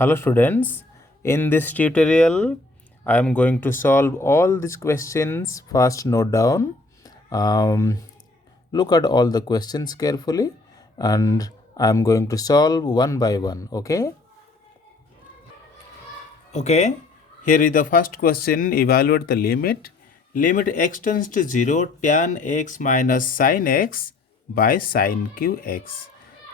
Hello students, in this tutorial I am going to solve all these questions. First note down, um, look at all the questions carefully and I am going to solve one by one. Okay, here is the first question. Evaluate the limit. Limit x tends to 0 tan x minus sin x by sin qx.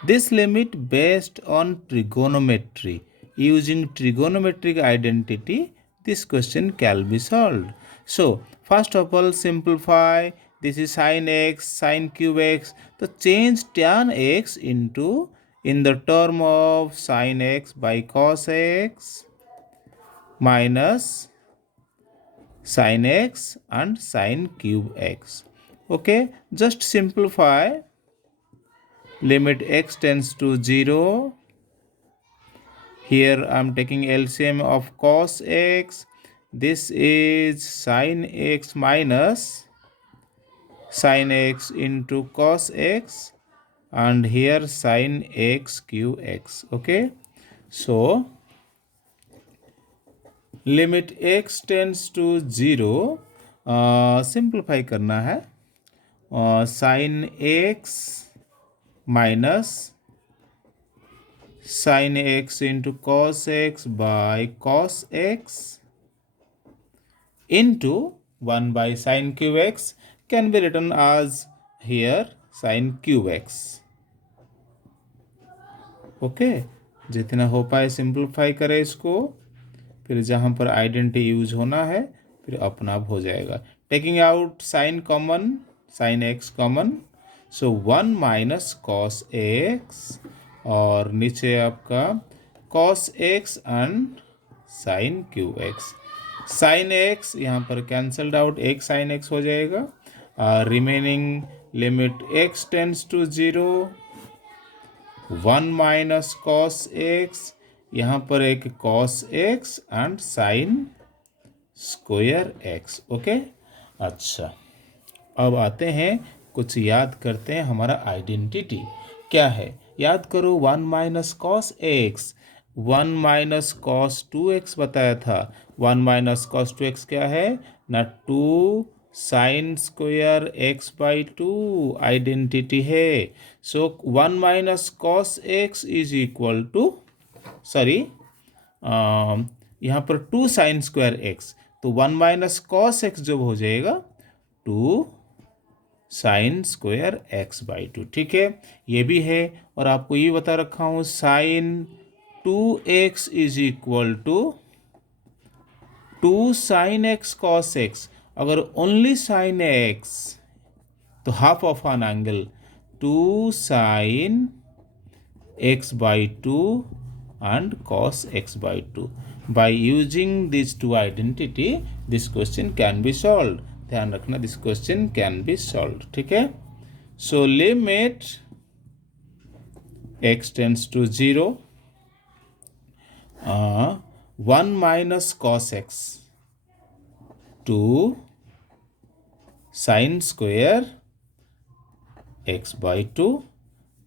This limit based on trigonometry. Using trigonometric identity, this question can be solved. So, first of all, simplify. This is sin x, sin qx. So, change tan x into in the term of sin x by cos x minus sin x and sin cube x. Okay, just simplify. Limit x tends to 0. Here I am taking LCM of cos x. This is sin x minus sin x into cos x, and here sin x qx. Okay, so limit x tends to 0 simplify करना है sine x minus sine x into cos x by cos x into 1 by sin cube x can be written as here sin cube x. Okay, जितना हो पाए simplify करें इसको, फिर जहाँ पर आइडेंटिटी यूज होना है फिर अपना आप हो जाएगा. Taking out sine common, sine X common, so 1 minus cos X और नीचे आपका cos X and sine cube X. Sine X यहाँ पर कैंसल्ड आउट, एक साइन एक्स हो जाएगा. Remaining limit x tends to 0, 1 minus cos X, यहाँ पर एक cos X and sine square X. Okay, अच्छा, अब आते हैं कुछ याद करते हैं. हमारा आइडेंटिटी क्या है याद करो. 1 minus cos x, 1 minus cos 2x बताया था. 1 माइनस कॉस 2x क्या है ना, 2 sine square x by 2 identity है. So 1 minus cos x is equal to, sorry, यहाँ पर 2 साइन स्क्वायर x, तो 1 माइनस कॉस x जब हो जाएगा 2 साइन स्क्वायर x बाई 2. ठीक है, ये भी है. और आपको ये बता रखा हूँ sine 2x is equal to 2 sine x cos x. अगर ओनली साइन x तो half of an angle 2 sine x by 2 and cos x by 2. By using these two identity, this question can be solved. ध्यान रखना, this question can be solved. ठीक है, so limit x tends to 0, 1 minus cos x to sin square x by 2.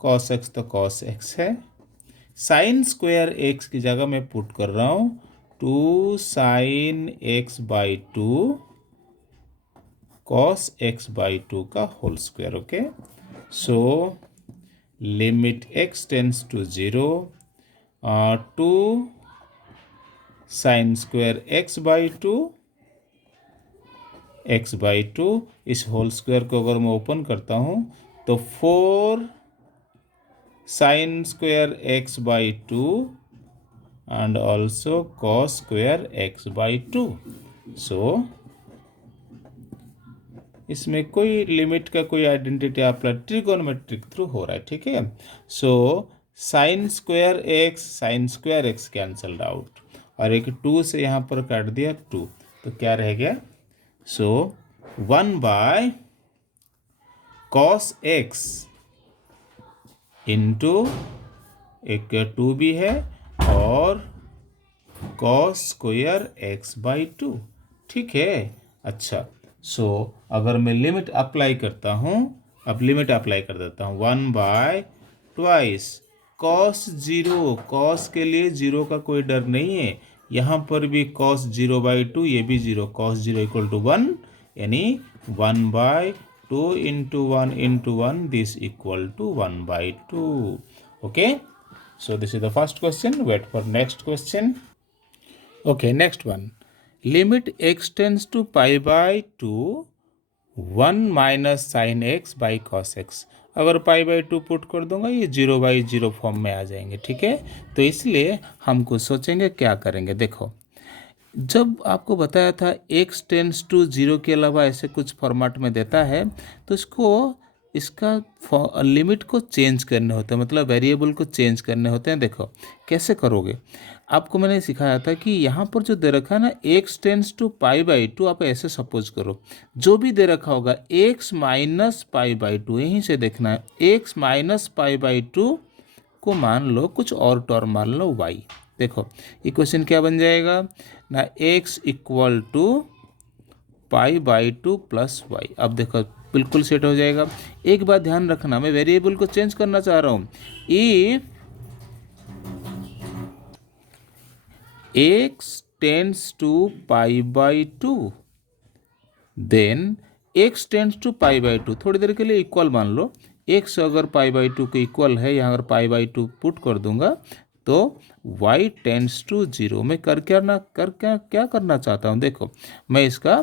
cos x तो cos x है. Sine square x की जगह मैं put कर रहा हूँ 2 sine x by 2 cos x by 2 का whole square. Okay, so limit x tends to 0, 2 sine square x by 2 x by 2. इस होल स्क्वायर को अगर मैं ओपन करता हूँ तो 4 sign square x by 2 and also cos square x by 2. सो इसमें कोई लिमिट का कोई आइडेंटिटी आपका ट्रिगोनोमेट्रिक थ्रू हो रहा है. ठीक है, so sine square x cancelled out और एक 2 से यहाँ पर काट दिया 2, तो क्या रह गया. सो 1 बाय कॉस एक्स इंटू एक 2 भी है और कॉस स्क्वायर एक्स बाई 2. ठीक है, अच्छा, सो अगर मैं लिमिट अप्लाई करता हूँ, अब लिमिट अप्लाई कर देता हूँ 1 bye twice cos zero, cos के लिए जीरो का कोई डर नहीं है, यहाँ पर भी कॉस 0/2, ये भी जीरो, कॉस 0 इक्वल टू 1, यानी 1/2 into 1 this equal to 1/2. Okay, so this is the first question. Wait for next question. Okay, next one. Limit x tends to pi/2 1 minus sign x by cos x. अगर pi/2 put कर दूंगा ये 0/0 form में आ जाएंगे. ठीक है, तो इसलिए हम कुछ सोचेंगे क्या करेंगे. देखो, जब आपको बताया था x टेंस टू 0 के अलावा ऐसे कुछ फॉर्मेट में देता है, तो इसका लिमिट को चेंज करने होते हैं, मतलब वेरिएबल को चेंज करने होते हैं. देखो कैसे करोगे. आपको मैंने सिखाया था कि यहाँ पर जो दे रखा है ना x टेंस टू pi/2, आप ऐसे सपोज करो, जो भी दे रखा होगा x माइनस pi/2, यहीं से देखना है, x माइनस pi/2 को मान लो कुछ और टर्म मान लो y. देखो इक्वेशन क्या बन जाएगा ना, x equal to pi/2 plus y. अब देखो बिल्कुल सेट हो जाएगा. एक बात ध्यान रखना, मैं वेरिएबल को चेंज करना चाह रहा हूँ. If x tends to pi/2 then x tends to pi/2, थोड़ी देर के लिए इक्वल मान लो. x अगर pi/2 के इक्वल है, यहाँ अगर pi/2 पुट कर दूंगा तो y टेंड्स टू 0. मैं क्या करना चाहता हूँ. देखो मैं इसका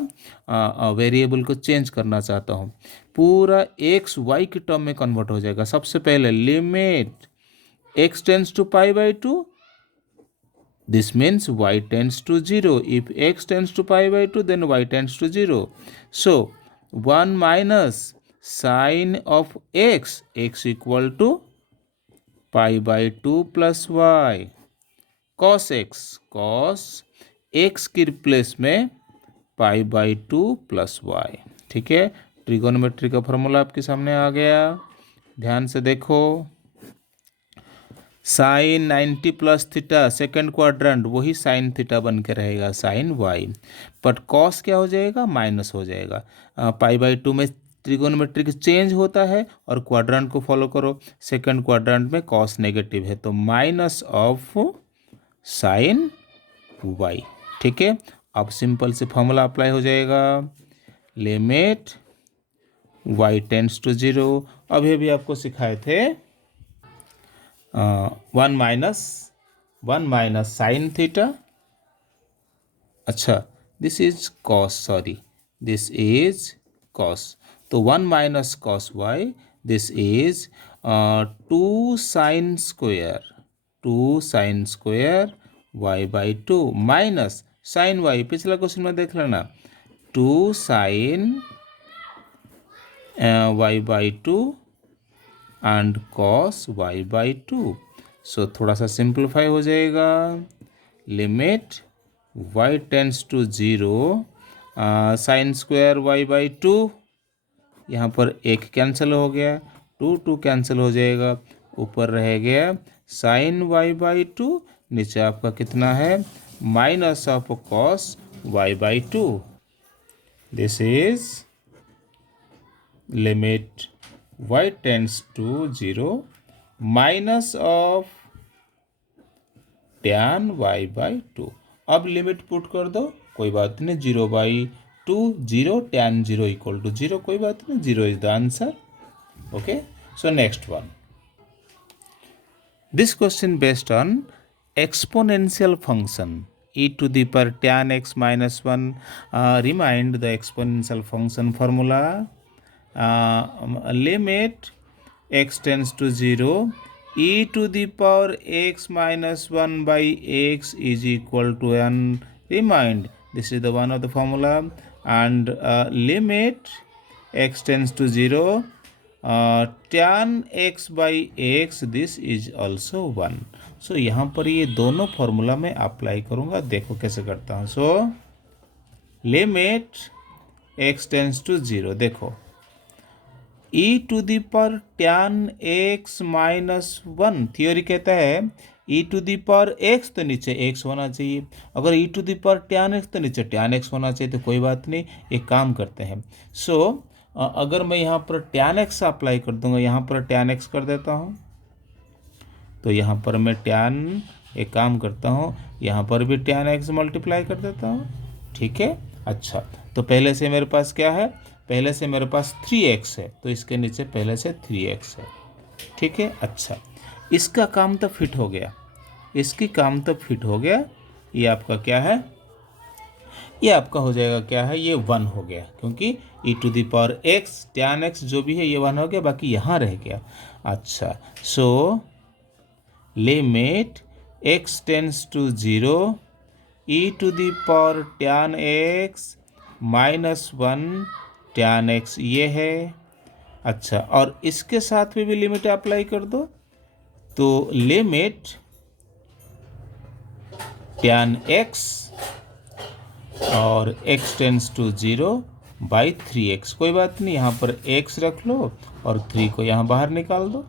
वेरिएबल को चेंज करना चाहता हूँ. पूरा x y की टर्म में कन्वर्ट हो जाएगा. सबसे पहले limit x tends to pi/2, this means y tends to 0. If x tends to pi/2, then y tends to 0. So 1 minus sine of x equal to pi/2 plus y. cos x की replace में pi/2 plus y. ठीक है, trigonometry का formula आपके सामने आ गया. ध्यान से देखो, sine 90 plus theta second quadrant, वही साइन थीटा बन के रहेगा साइन वाई. बट कॉस क्या हो जाएगा, माइनस हो जाएगा. pi/2 में ट्रिगोनोमेट्रिक चेंज होता है और क्वाड्रेंट को फॉलो करो. सेकेंड क्वाड्रेंट में कॉस नेगेटिव है, तो माइनस ऑफ साइन वाई. ठीक है, अब सिंपल से फॉर्मूला अप्लाई हो जाएगा. लिमिट y टेंड्स टू 0, अभी आपको सिखाए थे 1 माइनस साइन थीटा. अच्छा, this is cos, sorry this is cos. तो 1 minus cos y, this is 2 sine square y/2 minus sine y. पिछला क्वेश्चन में देख लेना, 2 sign y/2 and cos y/2. सो थोड़ा सा सिंप्लीफाई हो जाएगा. Limit y tends to 0, sine square y/2, यहाँ पर एक कैंसिल हो गया, 2 कैंसिल हो जाएगा, ऊपर रह गया साइन y/2, नीचे आपका कितना है, minus of cos y/2. This is limit y tends to 0 minus of tan y/2. अब लिमिट पुट कर दो, कोई बात नहीं, 0/2 0, tan 0 इक्वल टू 0, कोई बात नहीं, 0 is the answer. Okay, so next one. This question based on exponential function e to the power tan x minus 1. Remind the exponential function formula. Limit x tends to 0, e to the power x minus 1 by x is equal to n. Remind, this is the one of the formula. And limit x tends to 0, tan x by x, this is also 1. सो यहाँ पर ये दोनों formula मैं apply करूँगा. देखो कैसे करता हूँ. So limit x tends to 0, देखो e to the power tan x माइनस 1. थियोरी कहता है e to the power x तो नीचे x होना चाहिए, अगर e to the power tan x तो नीचे tan x होना चाहिए. तो कोई बात नहीं, एक काम करते हैं. सो अगर मैं यहाँ पर tan x अप्लाई कर दूंगा, यहाँ पर tan x कर देता हूँ. तो यहाँ पर मैं टैन एक काम करता हूँ, यहाँ पर भी टैन एक्स मल्टीप्लाई कर देता हूँ, ठीक है। अच्छा, तो पहले से मेरे पास क्या है, पहले से मेरे पास 3x है, तो इसके नीचे पहले से 3x है, ठीक है। अच्छा, इसका काम तो फिट हो गया, इसकी काम तो फिट हो गया। ये आपका क्या है, ये आपका हो जाएगा क्या है, ये 1 हो गया, क्योंकि e⁻x tan x जो भी है ये 1 हो गया, बाकी यहाँ रह गया। अच्छा, so limit x tends to 0 e⁻ tan x -1 tan x ये है। अच्छा, और इसके साथ में भी लिमिट अप्लाई कर दो, तो लिमिट tan x और x tends to 0 by 3x, कोई बात नहीं, यहाँ पर x रख लो और 3 को यहाँ बाहर निकाल दो,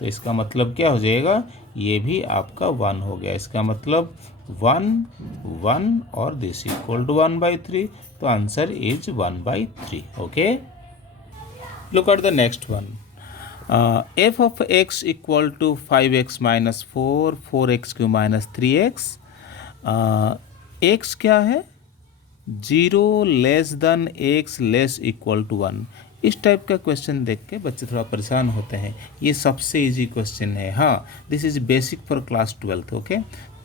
तो इसका मतलब क्या हो जाएगा, ये भी आपका 1 हो गया। इसका मतलब 1 1 और दिस इक्वल टू 1/3, तो answer is 1/3। Okay, look at the next one. f of x equal to 5x - 4 4x³ - 3x। x क्या है, 0 less than x less equal to 1। इस टाइप का क्वेश्चन देख के बच्चे थोड़ा परेशान होते हैं। ये सबसे इजी क्वेश्चन है, हाँ, this is basic for class 12। Okay,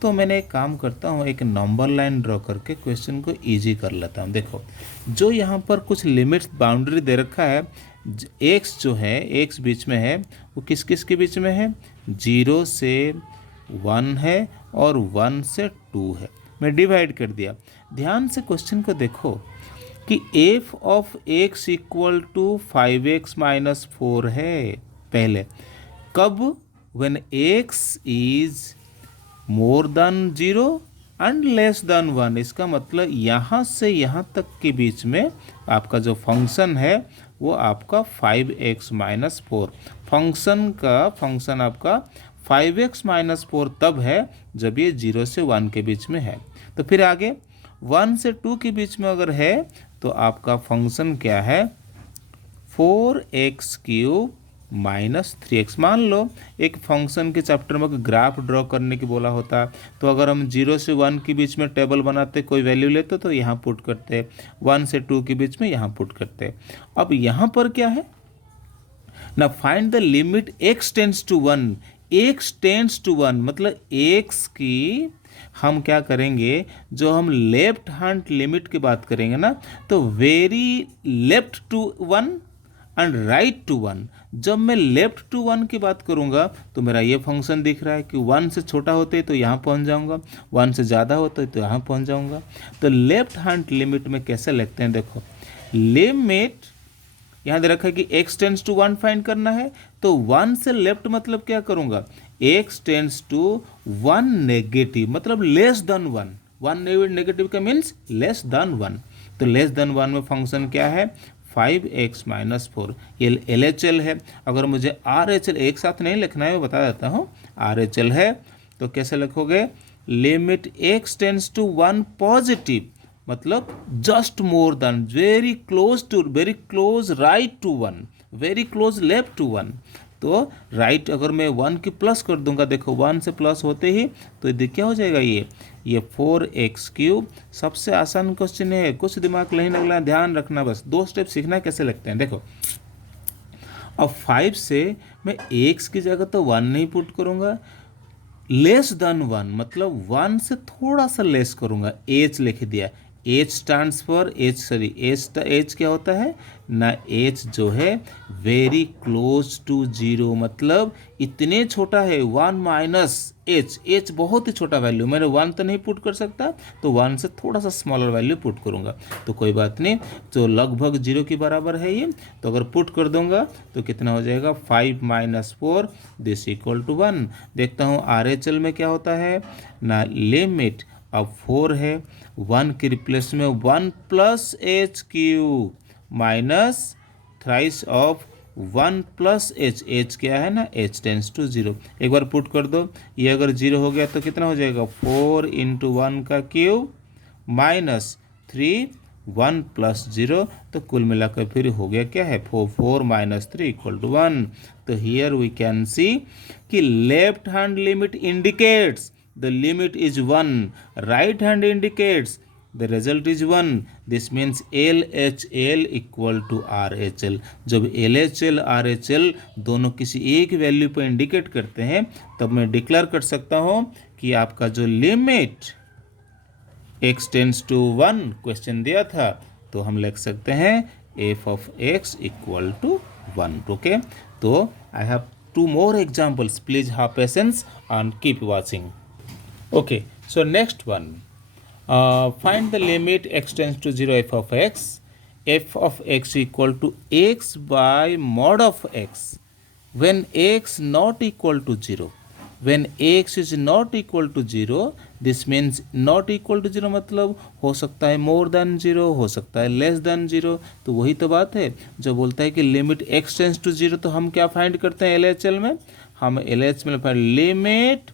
तो मैंने एक काम करता हूँ, एक नंबर लाइन ड्रॉ करके क्वेश्चन को इजी कर लेता हूँ। देखो, जो यहाँ पर कुछ लिमिट्स बाउंड्री दे रखा है, x जो है, x बीच में है, वो किस किस के बीच में है, 0 से 1 है और 1 से 2 है। मैं डिवाइड कर दिया। ध्यान से क्वेश्चन को देखो कि f of x equal to 5x - 4 है पहले, कब, when x is more than 0 and less than 1। इसका मतलब यहाँ से यहाँ तक के बीच में आपका जो फंक्शन है वो आपका 5x - 4, फंक्शन आपका 5x - 4 तब है जब ये 0 से 1 के बीच में है। तो फिर आगे 1 से 2 के बीच में अगर है तो आपका फंक्शन क्या है, 4x³ - 3x। मान लो एक फंक्शन के चैप्टर में ग्राफ ड्रॉ करने की बोला होता, तो अगर हम 0 से 1 के बीच में टेबल बनाते, कोई वैल्यू लेते तो यहाँ पुट करते, 1 से 2 के बीच में यहाँ पुट करते। अब यहाँ पर क्या है ना, find the limit x tends to 1। x tends to 1 मतलब x की हम क्या करेंगे, जो हम लेफ्ट हैंड लिमिट की बात करेंगे ना, तो very left to 1 and right to 1। जब मैं लेफ्ट टू 1 की बात करूंगा तो मेरा ये फंक्शन दिख रहा है कि 1 से छोटा होते ही तो यहाँ पहुँच जाऊंगा, 1 से ज़्यादा होता है तो यहाँ पहुँच जाऊंगा। तो लेफ्ट हैंड लिमिट में कैसे लिखते हैं, देखो, लिमिट यहाँ दे रखा है कि x टेंड्स टू 1 फाइंड करना है, तो 1 से लेफ्ट मतलब क्या करूंगा, x टेंड्स टू 1 नेगेटिव मतलब लेस देन 1। 1 नेगेटिव का मीन्स लेस देन 1। तो लेस देन 1 में फंक्शन क्या है, 5x - 4। ये LHL है। अगर मुझे RHL एक साथ नहीं लिखना है, मैं बता देता हूँ, RHL है तो कैसे लिखोगे, limit x tends to 1 positive मतलब just more than, very close right to 1, very close left to 1। तो राइट अगर मैं 1 की प्लस कर दूंगा, देखो 1 से प्लस होते ही तो ये क्या हो जाएगा, ये 4x³। सबसे आसान क्वेश्चन है, कुछ दिमाग नहीं लगना, ध्यान रखना, बस 2 स्टेप सीखना कैसे लगते हैं। देखो, अब 5 से मैं x की जगह तो 1 नहीं पुट करूंगा, लेस देन 1 मतलब 1 से थोड़ा सा लेस करूंगा, h लिख दिया। h स्टैंड्स फॉर h क्या होता है ना, h जो है वेरी क्लोज टू 0 मतलब इतने छोटा है, 1 - h बहुत ही छोटा वैल्यू, मैंने 1 तो नहीं पुट कर सकता, तो 1 से थोड़ा सा स्मॉलर वैल्यू पुट करूंगा, तो कोई बात नहीं, तो लगभग 0 के बराबर है ये, तो अगर पुट कर दूंगा तो कितना हो जाएगा, 5 - 4 दिस इक्वल टू 1। देखता हूँ RHL में क्या होता है ना, लिमिट अब 4 है, 1 के रिप्लेस में 1 + h³ minus thrice of 1 + h क्या है ना, h टेंड्स टू 0। एक बार पुट कर दो, ये अगर 0 हो गया तो कितना हो जाएगा, 4 × 1 का क्यूब -3 1 प्लस 0, तो कुल मिलाकर फिर हो गया क्या है 4 माइनस 3 इक्वल टू 1। तो हियर वी कैन सी कि left hand limit indicates the limit is 1, right hand indicates the result is 1। this means LHL equal to RHL। जब LHL RHL दोनों किसी एक वैल्यू पर इंडिकेट करते हैं तब मैं डिक्लेयर कर सकता हूं कि आपका जो limit x tends to 1 question दिया था, तो हम लिख सकते हैं f of x equal to 1। Okay, तो I have 2 more examples, please have patience and keep watching। okay, so next one, find the limit x tends to 0 f of x equal to x by mod of x when x not equal to 0। when x is not equal to 0, this means not equal to 0 मतलब हो सकता है मोर than 0, हो सकता है less than 0। तो वही तो बात है, जो बोलता है कि लिमिट x टेंस टू 0, तो हम क्या फाइंड करते हैं LHL में, हम LHL में find limit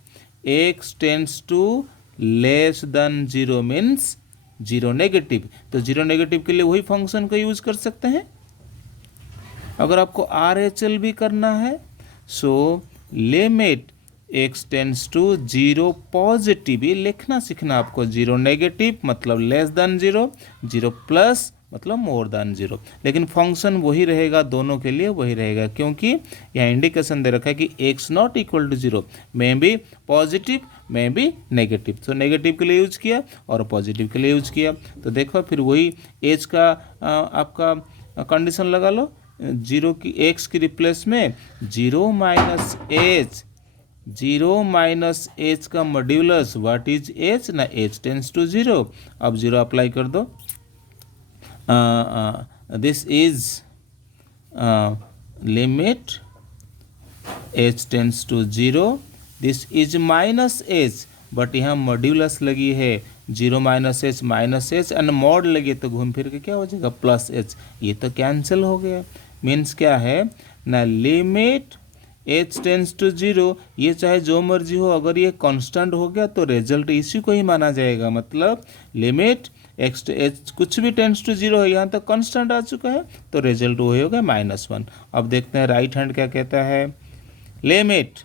x tends to less than 0 means 0 negative. तो 0 नेगेटिव के लिए वही फंक्शन का यूज कर सकते हैं। अगर आपको RHL भी करना है, so limit x tends to 0 positive, ये लिखना सीखना आपको, 0 नेगेटिव मतलब लेस देन 0, 0 प्लस मतलब मोर देन 0, लेकिन फंक्शन वही रहेगा, दोनों के लिए वही रहेगा, क्योंकि यहाँ इंडिकेशन दे रखा है कि x नॉट इक्वल टू 0 में भी पॉजिटिव में भी नेगेटिव। तो नेगेटिव के लिए यूज किया और पॉजिटिव के लिए यूज किया। तो देखो फिर वही एज का आपका कंडीशन लगा लो, 0 की x की रिप्लेस में 0 माइनस एच, 0 माइनस एच का मॉड्यूलस व्हाट इज एच ना, एच टेंस टू 0। अब 0 अप्लाई कर दो, this is limit h tends to 0, this is minus h, but यहाँ मॉड्यूलस लगी है 0 माइनस एच एंड मॉड लगी, तो घूम फिर के क्या हो जाएगा प्लस एच, ये तो कैंसिल हो गया। मीन्स क्या है ना, लिमिट h टेंस टू 0, ये चाहे जो मर्जी हो, अगर ये कांस्टेंट हो गया तो रिजल्ट इसी को ही माना जाएगा। मतलब लिमिट x h कुछ भी टेंस टू 0 है, यहाँ तक कांस्टेंट आ चुका है, तो रिजल्ट वो होगा -1। अब देखते हैं राइट हैंड क्या कहता है, लिमिट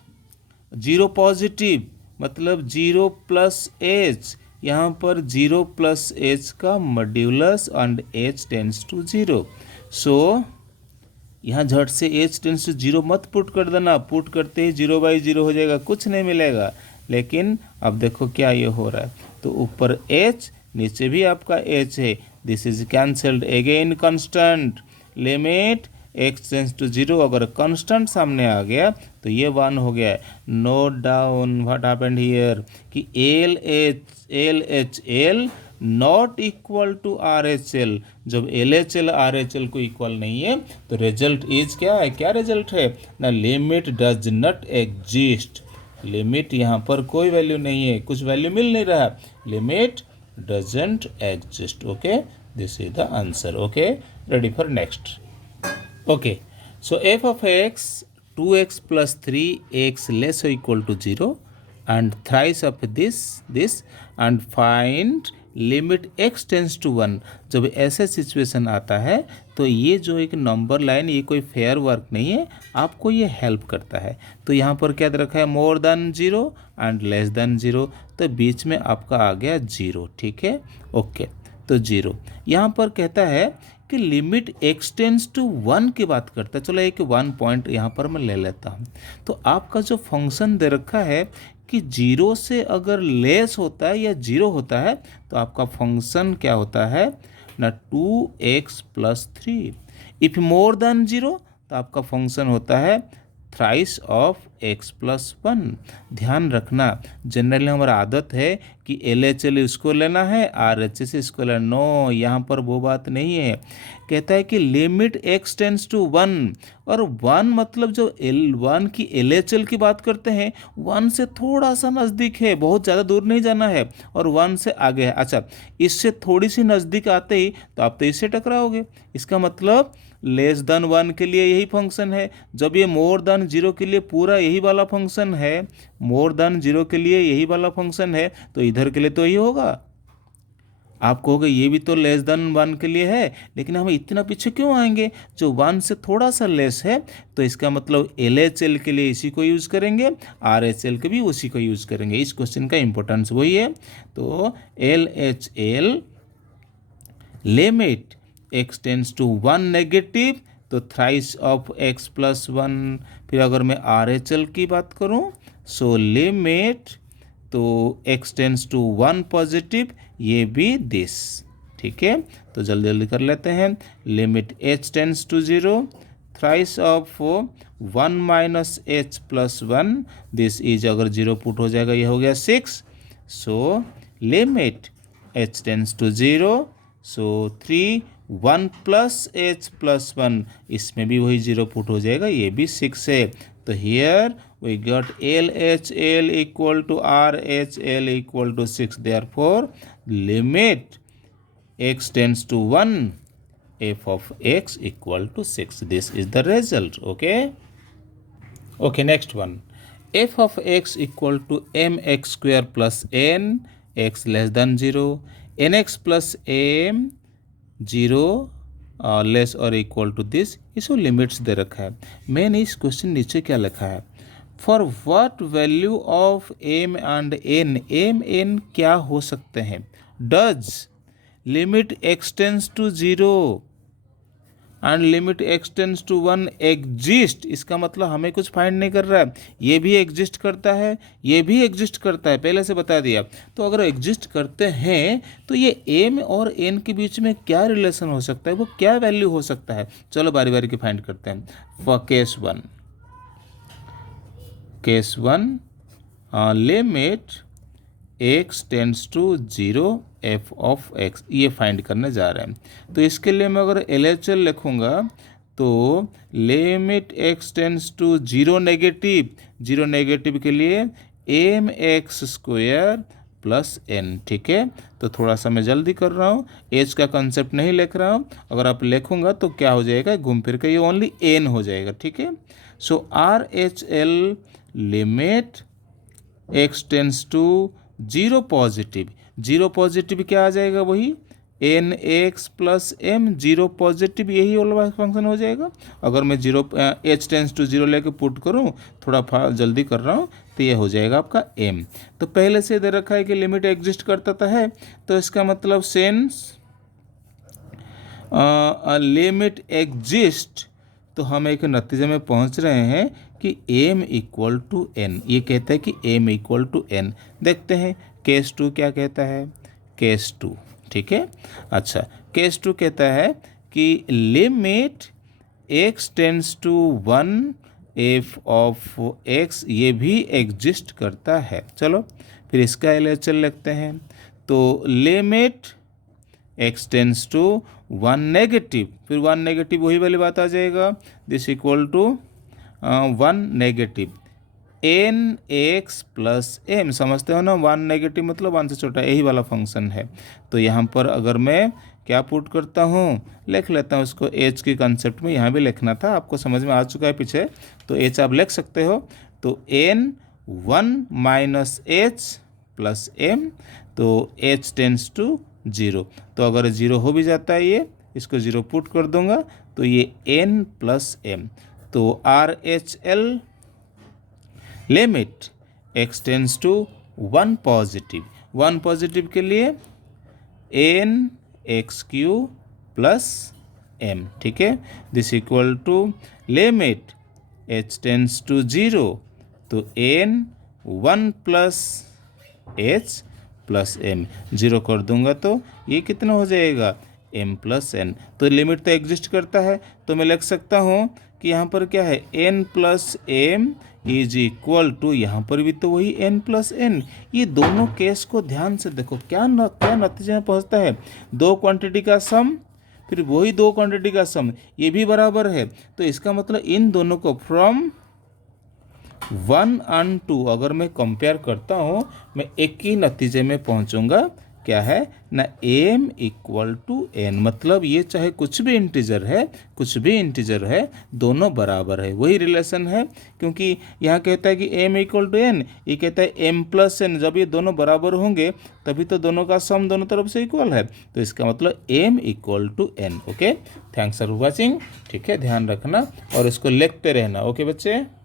0 पॉजिटिव मतलब 0 प्लस एच, यहाँ पर 0 प्लस एच का modulus and h tends to 0। So यहाँ झट से h टेंस टू 0 मत पुट कर देना, पुट करते ही 0/0 हो जाएगा, कुछ नहीं मिलेगा। लेकिन अब देखो क्या ये हो रहा है, तो ऊपर h नीचे भी आपका h है, this is cancelled, again constant, limit x tends to 0, अगर कांस्टेंट सामने आ गया तो ये 1 हो गया। Note down what happened here कि LHL not equal to RHL। जब LHL RHL को इक्वल नहीं है तो रिजल्ट इज क्या है, क्या रिजल्ट है ना, limit does not exist. Limit यहाँ पर कोई वैल्यू नहीं है, कुछ वैल्यू मिल नहीं रहा, limit doesn't exist. Okay, this is the answer. Okay, ready for next. Okay, so f of x 2x plus 3x less or equal to 0 and thrice of this and find limit x tends to 1। जब ऐसा situation आता है तो ये जो एक number line, ये कोई फेयर वर्क नहीं है, आपको ये हेल्प करता है। तो यहाँ पर क्या दे रखा है, मोर देन 0 एंड लेस देन 0, तो बीच में आपका आ गया 0। ठीक है, ओके, तो 0 यहाँ पर कहता है कि लिमिट x टेंस टू 1 की बात करता है। चलो एक 1 पॉइंट यहाँ पर मैं ले लेता हूँ। तो आपका जो फंक्शन दे रखा है कि 0 से अगर लेस होता है या 0 होता है तो आपका फंक्शन क्या होता है ना, 2x plus 3। If more than 0 तो आपका फंक्शन होता है थ्राइस ऑफ x प्लस 1। ध्यान रखना, जनरली हमारा आदत है कि LHL इसको लेना है, RHS इसको लेना, नो, यहाँ पर वो बात नहीं है। कहता है कि लिमिट x टेंस टू 1, और 1 मतलब जो L1 की LHL की बात करते हैं 1 से थोड़ा सा नज़दीक है, बहुत ज़्यादा दूर नहीं जाना है, और 1 से आगे है। अच्छा, इससे थोड़ी सी नज़दीक आते ही तो आप तो इससे टकराओगे, इसका मतलब लेस देन 1 के लिए यही फंक्शन है। जब ये मोर देन 0 के लिए पूरा यही वाला फंक्शन है, मोर देन 0 के लिए यही वाला फंक्शन है, तो इधर के लिए तो यही होगा। आप कहोगे ये भी तो लेस देन 1 के लिए है, लेकिन हम इतना पीछे क्यों आएंगे, जो 1 से थोड़ा सा लेस है, तो इसका मतलब LHL के लिए इसी को यूज़ करेंगे, RHL के भी उसी को यूज़ करेंगे। इस क्वेश्चन का इंपॉर्टेंस वही है। तो LHL limit x tends to 1 negative, तो थ्राइस ऑफ x प्लस 1। फिर अगर मैं RHL की बात करूं, सो लिमिट तो x टेंस टू 1 पॉजिटिव, ये भी दिस। ठीक है, तो जल्दी जल्दी कर लेते हैं। Limit h tends to 0, thrice of 1 minus h plus 1, this is, अगर 0 पुट हो जाएगा ये हो गया 6। So limit h tends to 0, so 3 1 plus h plus 1, इसमें भी वही 0 पुट हो जाएगा, ये भी 6 है। तो here we got LHL equal to RHL equal to 6. Therefore, limit x tends to 1, f of x equal to 6. This is the result. Okay. Okay, next one. F of x equal to mx square plus n, x less than 0, nx plus m 0 less और equal to this, इसको limits दे रखा है। मैंने इस question नीचे क्या लिखा है, for what value of M and N क्या हो सकते हैं, does limit x tends to 0 and limit x tends to 1 exist. इसका मतलब हमें कुछ फाइंड नहीं कर रहा है, ये भी एग्जिस्ट करता है, ये भी एग्जिस्ट करता है, पहले से बता दिया। तो अगर एग्जिस्ट करते हैं तो ये एम और एन के बीच में क्या रिलेशन हो सकता है, वो क्या वैल्यू हो सकता है, चलो बारी बारी की फाइंड करते हैं। For case one limit x tends to 0 f of x, ये फाइंड करने जा रहे हैं। तो इसके लिए मैं अगर LHL लिखूँगा तो limit x tends to 0 negative के लिए m x square plus n। ठीक है, तो थोड़ा सा मैं जल्दी कर रहा हूँ, एच का कंसेप्ट नहीं लिख रहा हूँ, अगर आप लिखूँगा तो क्या हो जाएगा, घूम फिर के ये ओनली n हो जाएगा। ठीक है, so RHL limit x tends to 0 positive क्या आ जाएगा, वही n x plus m 0 positive, यही वाला फंक्शन हो जाएगा। अगर मैं 0 h टेंस टू 0 लेके पुट करूँ, थोड़ा जल्दी कर रहा हूँ, तो ये हो जाएगा आपका m। तो पहले से दे रखा है कि लिमिट एग्जिस्ट करता है, तो इसका मतलब सेंस लिमिट एग्जिस्ट, तो हम एक नतीजे में पहुंच रहे हैं कि m इक्वल टू n। ये कहता है कि m इक्वल टू n। देखते हैं केस 2 क्या कहता है। केस 2, ठीक है, अच्छा, केस 2 कहता है कि limit x tends to 1 f of x, ये भी एग्जिस्ट करता है। चलो फिर इसका LHL लिखते हैं। तो limit x tends to 1 negative, फिर 1 नेगेटिव वही वाली बात आ जाएगा, this equal to 1 negative n x plus m, समझते हो ना, 1 नेगेटिव मतलब 1 से छोटा, यही वाला फंक्शन है। तो यहाँ पर अगर मैं क्या पुट करता हूँ, लिख लेता हूँ उसको, एच की कंसेप्ट में यहाँ भी लिखना था, आपको समझ में आ चुका है पीछे, तो एच आप लिख सकते हो। तो n 1 minus h plus m, तो एच टेंस टू 0, तो अगर 0 हो भी जाता है ये, इसको 0 पुट कर दूंगा, तो ये n प्लस एम। तो RHL limit x tends to 1 positive के लिए n x q plus m। ठीक है, this equal to limit h tends to 0, तो n 1 plus h plus m, 0 कर दूंगा तो ये कितना हो जाएगा, m प्लस n। तो लिमिट तो एग्जिस्ट करता है, तो मैं लिख सकता हूँ कि यहाँ पर क्या है, n plus m is equal to, यहाँ पर भी तो वही n प्लस n। ये दोनों केस को ध्यान से देखो, क्या नतीजे में पहुँचता है, 2 क्वांटिटी का सम, फिर वही 2 क्वांटिटी का सम, ये भी बराबर है। तो इसका मतलब इन दोनों को फ्रॉम 1 and 2 अगर मैं कंपेयर करता हूँ, मैं एक ही नतीजे में पहुँचूंगा क्या है ना, m इक्वल टू n, मतलब ये चाहे कुछ भी इंटीजर है दोनों बराबर है, वही रिलेशन है। क्योंकि यहाँ कहता है कि m इक्वल टू n, ये कहता है m प्लस n, जब ये दोनों बराबर होंगे तभी तो दोनों का सम दोनों तरफ से इक्वल है, तो इसका मतलब m equal to n। Okay, thanks for watching. ठीक है, ध्यान रखना और इसको लिखते रहना। ओके बच्चे।